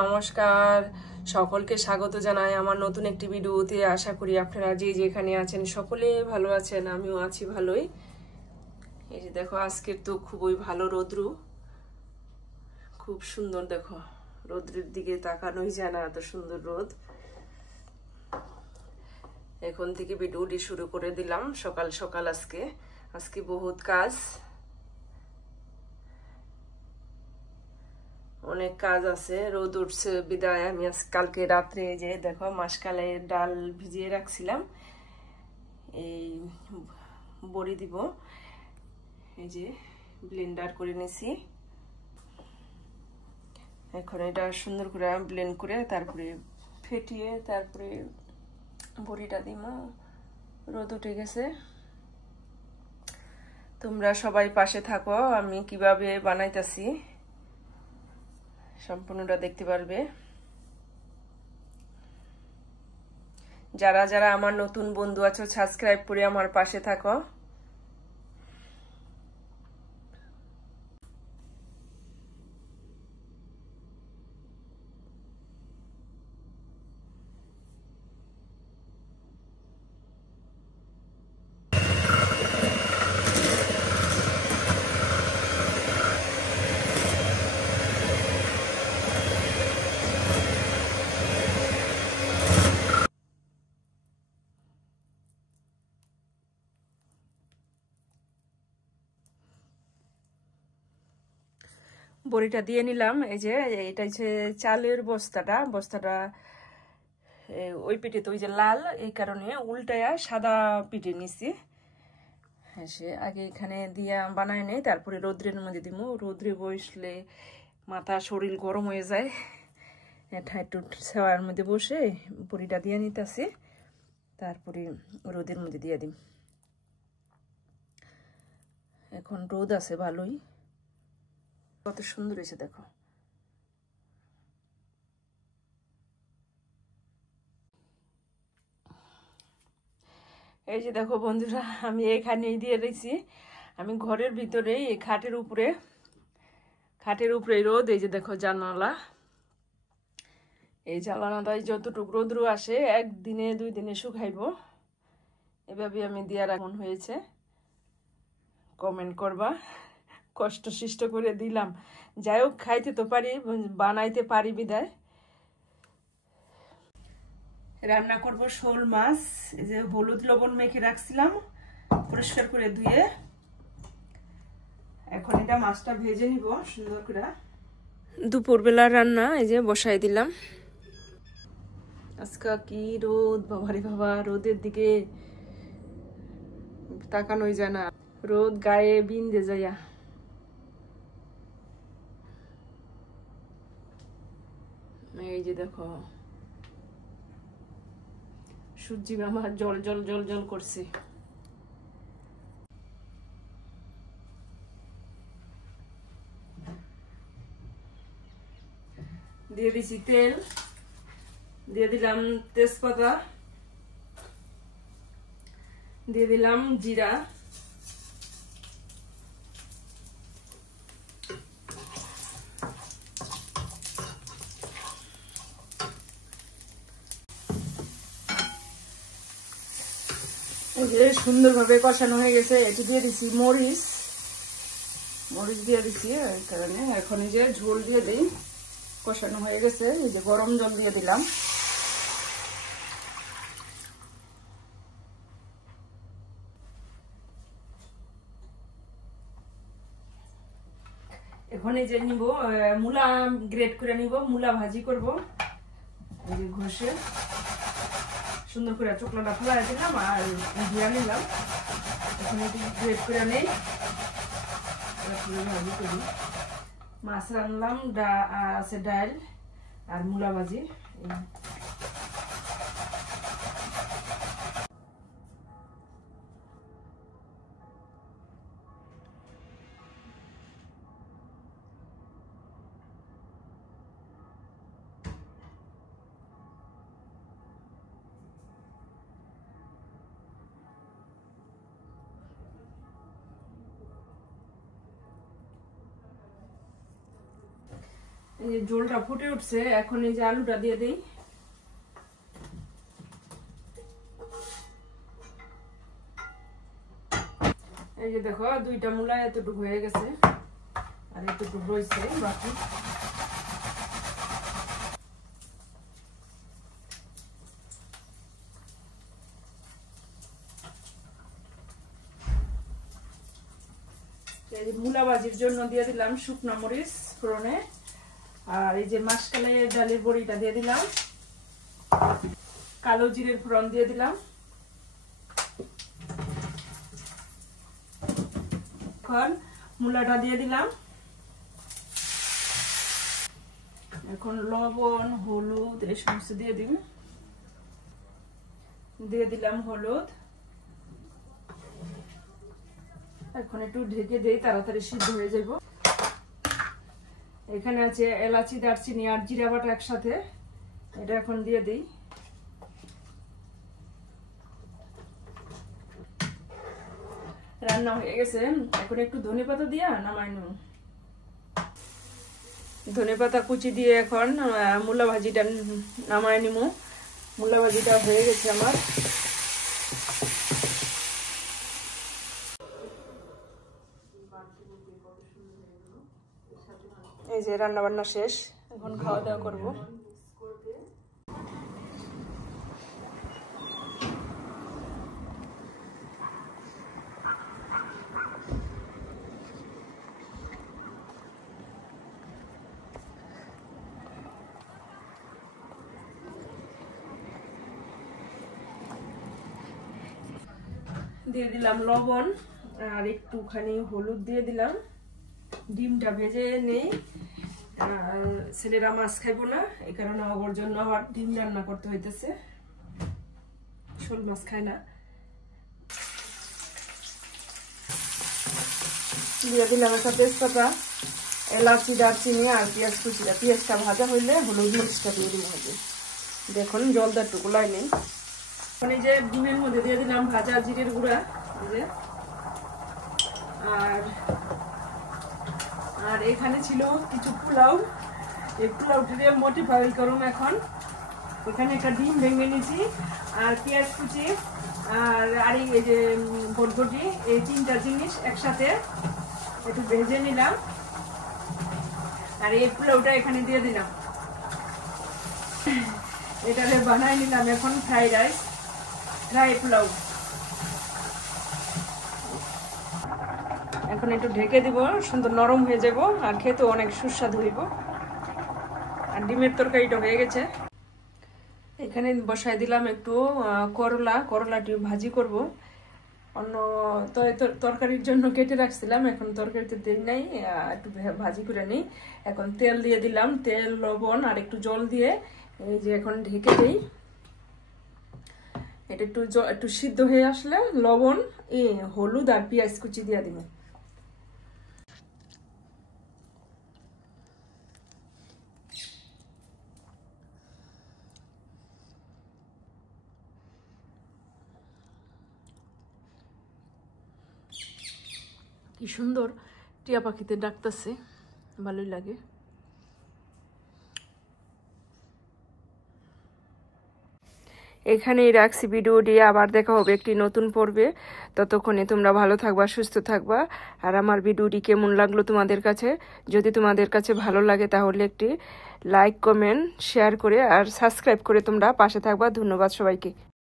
নমস্কার, সকলকে স্বাগত জানাই আমার নতুন একটি ভিডিওতে। আশা করি আপনারা যে যেখানে আছেন সকলে ভালো আছেন, আমিও আছি ভালোই। এই যে দেখো, আজকের তো খুবই ভালো রৌদ্রু, খুব সুন্দর। দেখো, রৌদ্রের দিকে তাকানোই যায় না, এত সুন্দর রোদ। এখন থেকে ভিডিওটি শুরু করে দিলাম সকাল সকাল। আজকে বহুত কাজ, অনেক কাজ আছে। রোদ উঠছে বিদায় আমি কালকে রাত্রে যে দেখো মাসকালের ডাল ভিজিয়ে রাখছিলাম, এই বড়ি দিব। এই যে ব্লেন্ডার করে নিছি, এখন এটা সুন্দর করে ব্লেন্ড করে তারপরে ফেটিয়ে তারপরে বড়িটা দিব। রোদ উঠে গেছে, তোমরা সবাই পাশে থাকো, আমি কিভাবে বানাইতেছি সম্পূর্ণটা দেখতে পারবে। যারা যারা আমার নতুন বন্ধু আছো সাবস্ক্রাইব করে আমার পাশে থাকো। বড়িটা দিয়ে নিলাম। এই যে এটা হচ্ছে চালের বস্তাটা ওই পিঠে তো ওই যে লাল, এই কারণে উল্টায়া সাদা পিঠে নিছি। হ্যাঁ, সে আগে এখানে দিয়া বানায় নেই, তারপরে রৌদ্রের মধ্যে দিব। রৌদ্রে বসলে মাথা শরীর গরম হয়ে যায়। একটু সেওয়ার মধ্যে বসে বড়িটা দিয়ে নিতেছি, তারপরে রোদের মধ্যে দিয়ে দিই। এখন রোদ আছে ভালোই, কত সুন্দর হয়েছে দেখো। এই যে দেখো বন্ধুরা, আমি এখানেই দিয়ে রেখেছি। আমি ঘরের ভিতরে এই খাটের উপরে রোদ। এই যে দেখো জানালা, এই জানালাটাই যতটুকু রোদ্রু আসে একদিনে 2 দিনে শুকাইব। এভাবে আমি দিয়ে রাখুন হয়েছে, কমেন্ট করবা। কষ্ট সৃষ্ট করে দিলাম, যাই হোক খাইতে তো পারি, বানাইতে পারি বিদায়। রান্না করব শোল মাছ। এই যে হলুদ লবণ মেখে রাখছিলাম পরিষ্কার করে ধুয়ে, এখন এটা মাছটা ভেজে নিব সুন্দর করে। দুপুরবেলা রান্না এই যে বসাই দিলাম। আজকে কি রোদ, বাবারে বাবা, রোদের দিকে তাকানোই যায় না, রোদ গায়ে বিন্দে যাইয়া। এই যে দেখো সূর্যি মামা জল জল জল জল করছে। দিয়ে দিছি তেল, দিয়ে দিলাম তেজপাতা, দিয়ে দিলাম জিরা, সুন্দরভাবে কষানো হয়ে গেছে। এটি দিয়ে দিছি মরিচ দিয়ে দিছি, এই কারণে এখন এই যে ঝোল দিয়ে দিই। কষানো হয়ে গেছে, এই যে গরম জল দিয়ে দিলাম। এখন এই যে নিব মূলা, গ্রেট করে নিব, মূলা ভাজি করব। এই যে ঘষে সুন্দর করে চোকলাটা ফেলাই দিলাম আর দিয়ে নিলাম। এখন এটি গ্রেট করে নেই, ভাজি করি। মাছ রান্নাম, আছে ডাল আর মূলা ভাজি। এই যে ঝোলটা ফুটে উঠছে, এখন এই যে আলুটা দিয়ে দিই। এই যে দেখো দুইটা মূলা এতটুকু হয়ে গেছে, আর এতটুকু রয়েছে বাকি। এই যে মূলা ভাজির জন্য দিয়ে দিলাম শুকনো মরিচ ফোড়নে, আর এই যে মাসকলাই ডালের বড়িটা দিয়ে দিলাম, কালো জিরের ফোড়ন দিয়ে দিলাম। এখন মূলাটা দিয়ে দিলাম। এখন লবণ হলুদ এই সমস্ত দিয়ে দিন, দিয়ে দিলাম হলুদ। এখন একটু ঢেকে দেই, তাড়াতাড়ি সিদ্ধ হয়ে যাব। এখানে আছে এলাচি, দারচিনি আর জিরা বাটা একসাথে, এটা এখন দিয়ে দিই। রান্না হয়ে গেছে, এখন একটু ধনেপাতা দিয়ে নামাই নেব। ধনেপাতা কুচি দিয়ে এখন মূলা ভাজিটা নামাই নিব। মূলা ভাজিটা হয়ে গেছে আমার। এই যে রান্না বান্না শেষ, এখন খাওয়া দাওয়া করবো। দিয়ে দিলাম লবণ আর একটুখানি হলুদ দিয়ে দিলাম। ডিমটা ভেজে নেই, ছেলেরা মাছ খাইবো না, এই কারণে আমার জন্য আবার ডিম রান্না করতে হইতেছে, শোল মাছ খায় না। দিয়ে দিলাম একটা তেজপাতা, এলাচি, দারচিনি আর পেঁয়াজ কুচিটা। পেঁয়াজটা ভাজা হইলে হলুদ মরিচটা দিয়ে দিব। দেখুন জলটা একটু গুলাই নেই। এই যে ডিমের মধ্যে দিয়ে দিলাম ভাজা জিরের গুঁড়া, আর এখানে ছিল কিছু পোলাও, এই পোলাওটা দিয়ে মডিফাই করুন। এখন এখানে একটা ডিম ভেঙে নিয়েছি, আর পেঁয়াজ কুচি আর এই যে বটবটি, এই তিনটা জিনিস একসাথে একটু ভেজে নিলাম, আর এই পোলাওটা এখানে দিয়ে দিলাম। এটাকে বানাই নিলাম এখন ফ্রাই রাইস, ফ্রাই পোলাও। এখন একটু ঢেকে দিব, সুন্দর নরম হয়ে যাব আর খেতে অনেক সুস্বাদু হইব। আর ডিমের তরকারিটা হয়ে গেছে। এখানে বসাই দিলাম একটু করলাটি ভাজি করব। অন্য তরকারির জন্য কেটে রাখছিলাম, এখন তরকারিতে দেই নাই, একটু ভাজি করে নিই। এখন তেল দিয়ে দিলাম, তেল লবণ আর একটু জল দিয়ে এই যে এখন ঢেকে দিই। এটা একটু সিদ্ধ হয়ে আসলে লবণ, হলুদ আর পেঁয়াজ কুচি দিয়ে দিব। কি সুন্দর টিয়া পাখিতে ডাকতেছে, ভালোই লাগে। এখানেই রাখছি ভিডিওটি, আবার দেখা হবে একটি নতুন পর্বে। ততক্ষণে তোমরা ভালো থাকবা, সুস্থ থাকবা। আর আমার ভিডিওটি কেমন লাগলো তোমাদের কাছে, যদি তোমাদের কাছে ভালো লাগে তাহলে একটি লাইক, কমেন্ট, শেয়ার করে আর সাবস্ক্রাইব করে তোমরা পাশে থাকবা। ধন্যবাদ সবাইকে।